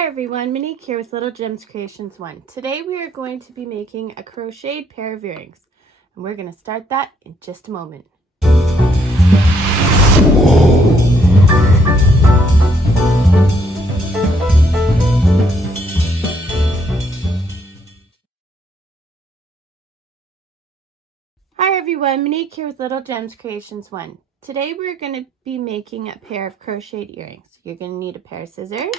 Hi everyone, Monique here with Little Gems Creations 1. Today we are going to be making a crocheted pair of earrings, and we're going to start that in just a moment. Hi everyone, Monique here with Little Gems Creations 1. Today we're going to be making a pair of crocheted earrings. You're going to need a pair of scissors.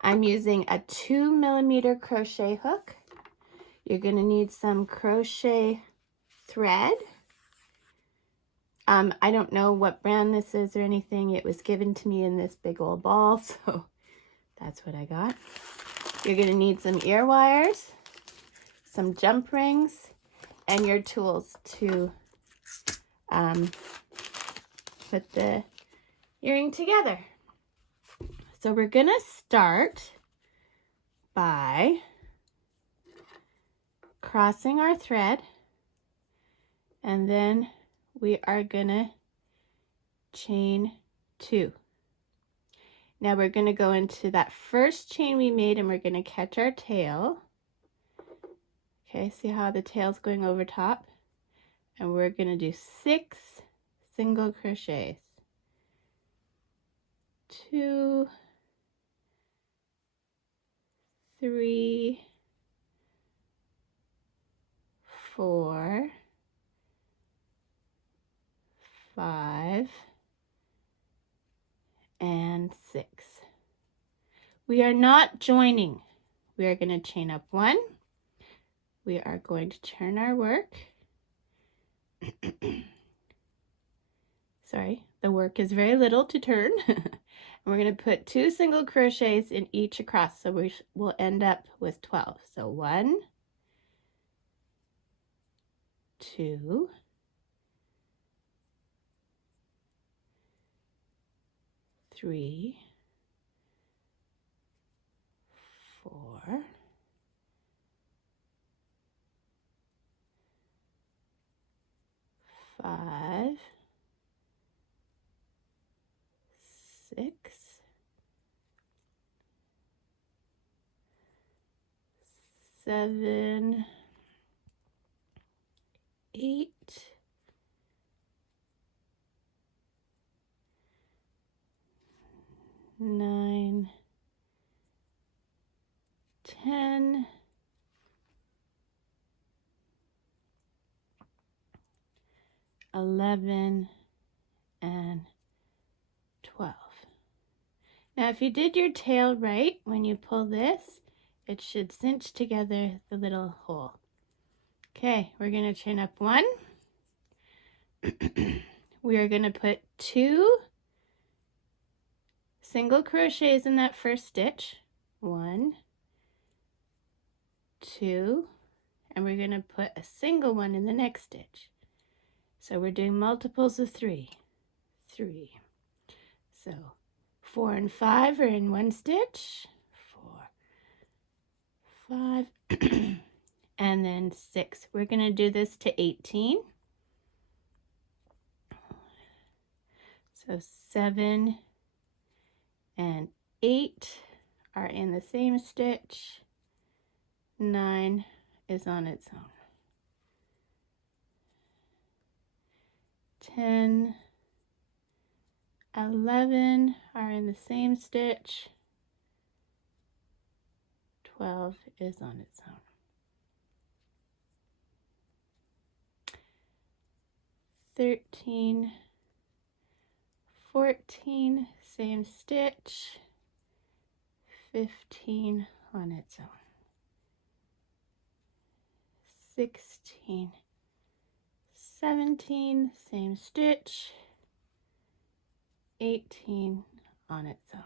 I'm using a 2mm crochet hook. You're going to need some crochet thread. I don't know what brand this is or anything. It was given to me in this big old ball, so that's what I got. You're going to need some ear wires, some jump rings, and your tools to put the earring together. So we're going to start by crossing our thread, and then we are going to chain 2. Now we're going to go into that first chain we made and we're going to catch our tail. Okay, see how the tail's going over top? And we're going to do 6 single crochets. 2, 3, 4, 5, and 6. We are not joining. We are going to chain up 1. We are going to turn our work. Sorry, the work is very little to turn. And we're going to put 2 single crochets in each across, so we will end up with 12. So 1, 2, 3, 4, 5, 6, 7, 8, 9, 10, 11, and 12. Now if you did your tail right, when you pull this, it should cinch together the little hole. Okay, we're going to chain up 1. We are going to put 2 single crochets in that first stitch. 1, 2, and we're going to put a single one in the next stitch. So we're doing multiples of 3. 3. So 4 and 5 are in one stitch. 4, 5, and then 6. We're going to do this to 18. So 7 and 8 are in the same stitch. 9 is on its own. 10, 11 are in the same stitch. 12 is on its own. 13, 14, same stitch. 15 on its own. 16, 17, same stitch. 18 on its own.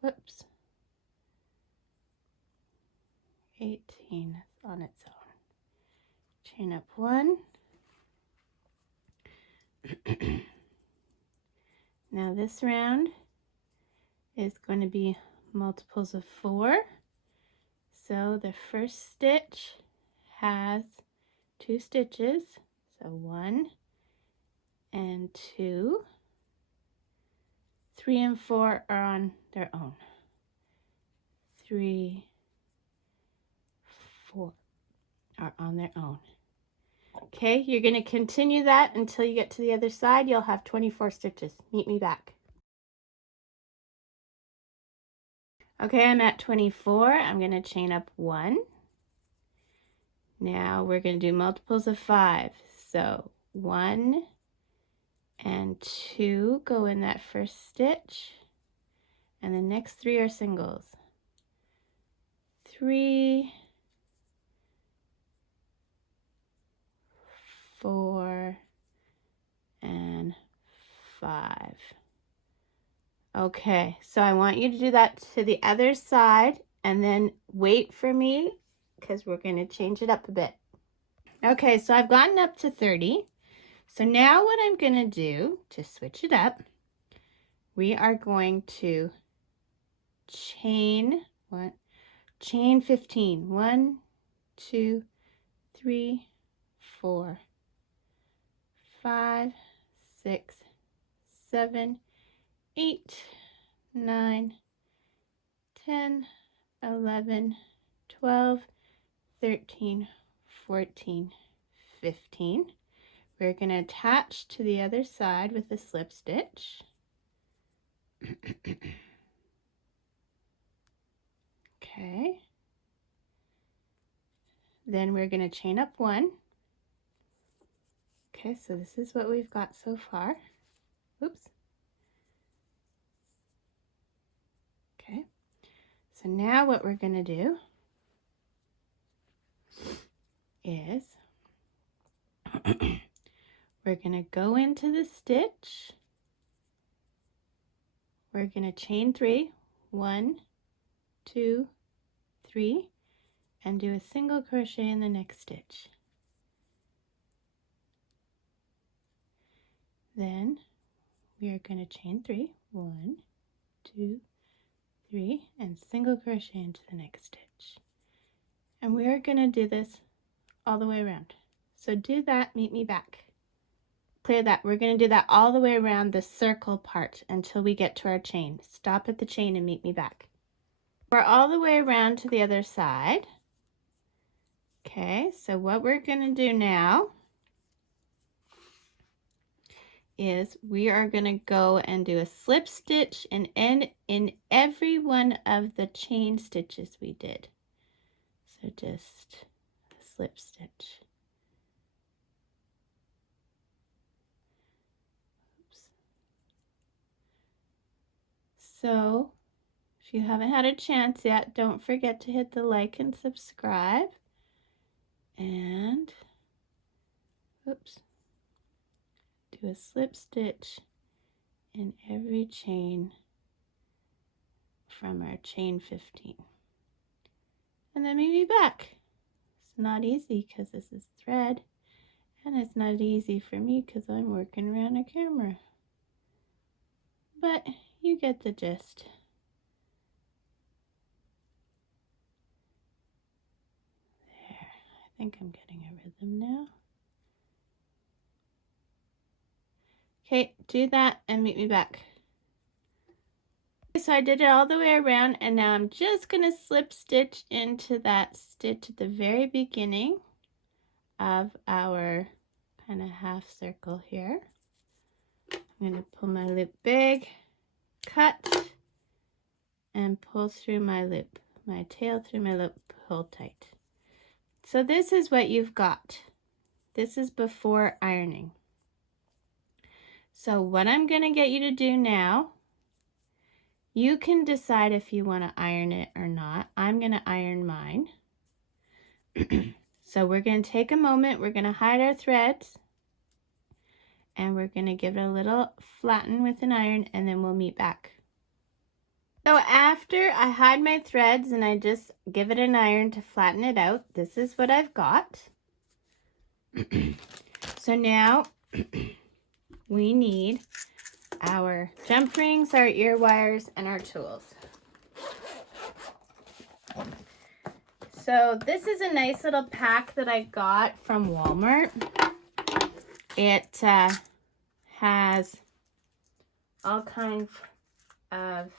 Whoops. 18 on its own. Chain up 1. Now this round is going to be multiples of 4. So the first stitch has 2 stitches. So 1 and 2. 3 and 4 are on their own. 3, 4 are on their own. Okay, you're going to continue that until you get to the other side. You'll have 24 stitches. Meet me back. Okay, I'm at 24. I'm going to chain up 1. Now we're going to do multiples of 5. So 1 and 2 go in that first stitch, and the next 3 are singles. 3, 4, and 5. Okay, so I want you to do that to the other side and then wait for me because we're going to change it up a bit. Okay, so I've gotten up to 30. So now what I'm going to do to switch it up, we are going to chain 15. 1, 2, 3, 4, 5, 6, 7, 8, 9, 10, 11, 12, 13, 14, 15. We're going to attach to the other side with a slip stitch. Okay. Then we're going to chain up 1. Okay, so this is what we've got so far. Oops. Okay. So now what we're going to do is we're going to go into the stitch. We're going to chain 3. 1, 2, 3, and do a single crochet in the next stitch. Then we are going to chain 3. 1, 2, 3, and single crochet into the next stitch. And we are going to do this all the way around. So do that, meet me back. Clear that. We're going to do that all the way around the circle part until we get to our chain. Stop at the chain and meet me back. We're all the way around to the other side. Okay, so what we're going to do now is we are going to go and do a slip stitch and end in every one of the chain stitches we did. So just a slip stitch. Oops. So if you haven't had a chance yet, don't forget to hit the like and subscribe. And oops, do a slip stitch in every chain from our chain 15. And then meet me back. It's not easy because this is thread, and it's not easy for me because I'm working around a camera. But you get the gist. There, I think I'm getting a rhythm now. Okay, do that and meet me back. So I did it all the way around, and now I'm just going to slip stitch into that stitch at the very beginning of our kind of half circle here. I'm going to pull my loop big, cut, and pull through my loop, my tail through my loop, pull tight. So this is what you've got. This is before ironing. So what I'm going to get you to do now, you can decide if you want to iron it or not. I'm going to iron mine. So we're going to take a moment, we're going to hide our threads, and we're going to give it a little flatten with an iron, and then we'll meet back. So after I hide my threads and I just give it an iron to flatten it out, this is what I've got. So now we need our jump rings, our ear wires, and our tools. So this is a nice little pack that I got from Walmart. It has all kinds of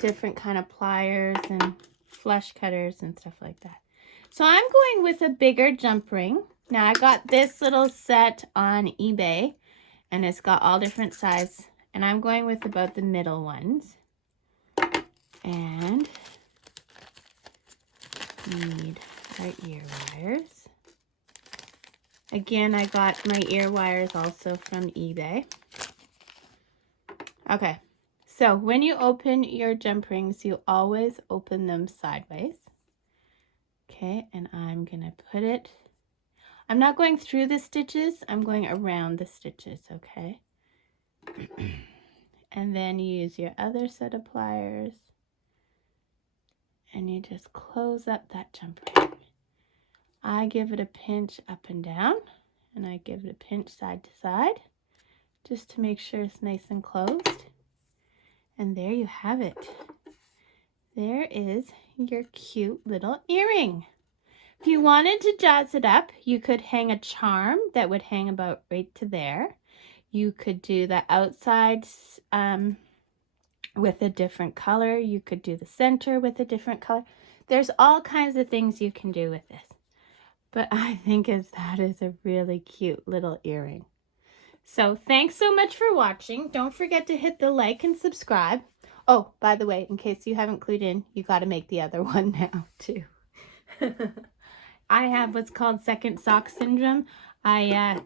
different kind of pliers and flush cutters and stuff like that. So I'm going with a bigger jump ring. Now I got this little set on eBay and it's got all different sizes, and I'm going with about the middle ones. And need our ear wires. Again, I got my ear wires also from eBay. Okay, so when you open your jump rings, you always open them sideways. Okay, and I'm gonna put it, I'm not going through the stitches, I'm going around the stitches, okay? And then you use your other set of pliers and you just close up that jump ring. I give it a pinch up and down, and I give it a pinch side to side, just to make sure it's nice and closed. And there you have it. There is your cute little earring. If you wanted to jazz it up, you could hang a charm that would hang about right to there. You could do the outsides with a different color. You could do the center with a different color. There's all kinds of things you can do with this. But I think that is a really cute little earring. So thanks so much for watching. Don't forget to hit the like and subscribe. Oh, by the way, in case you haven't clued in, you got to make the other one now too. I have what's called second sock syndrome. I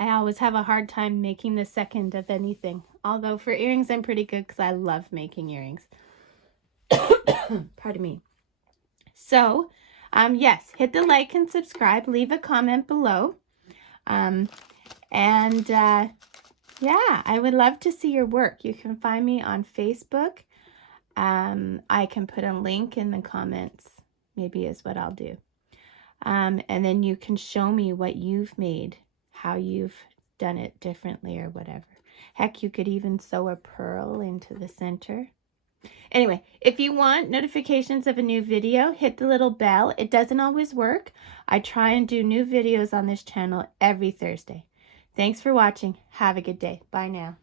always have a hard time making the second of anything. Although for earrings, I'm pretty good because I love making earrings. Pardon me. So, yes, hit the like and subscribe. Leave a comment below. Yeah, I would love to see your work. You can find me on Facebook. I can put a link in the comments, maybe is what I'll do. And then you can show me what you've made, how you've done it differently or whatever. Heck, you could even sew a pearl into the center. Anyway, if you want notifications of a new video, hit the little bell. It doesn't always work. I try and do new videos on this channel every Thursday. Thanks for watching. Have a good day. Bye now.